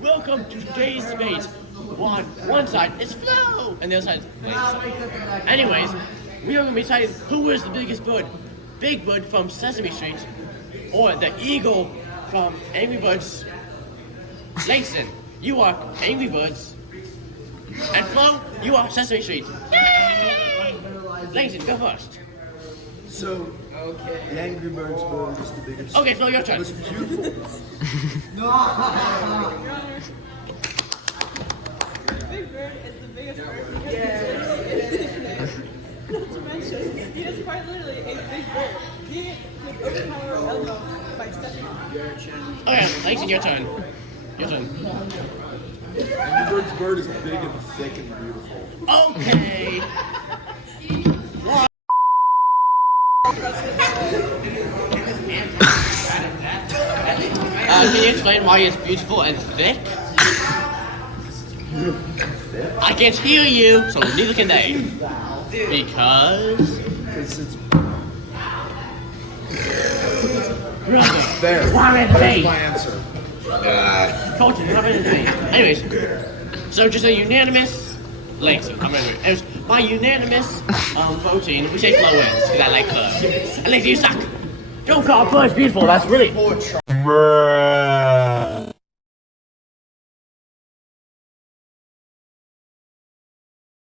Welcome to today's debate. One side is Flo, and the other side is Langston. Anyways, we are going to be deciding who is the biggest bird. Big Bird from Sesame Street, or the eagle from Angry Birds. Langston, you are Angry Birds. And Flo, you are Sesame Street. Yay! Langston, go first. So, the Angry Birds bird is the biggest. Okay, Flo, your turn. It's beautiful. Big Bird is the biggest bird because not to mention, he is quite literally a big bird. He could overpower Elmo by stepping on him. Okay, Langston, your turn. Your turn. Angry Birds bird is big and thick and beautiful. Okay. Can you explain why it's beautiful and thick? I can't hear you, so neither can they. Because It's there. That's my answer. Culture, anyways, so just a unanimous Langston. I'm gonna do it. It was by unanimous voting. We say Flo wins because I like birds. And Langston, you suck. Don't call birds beautiful. That's really.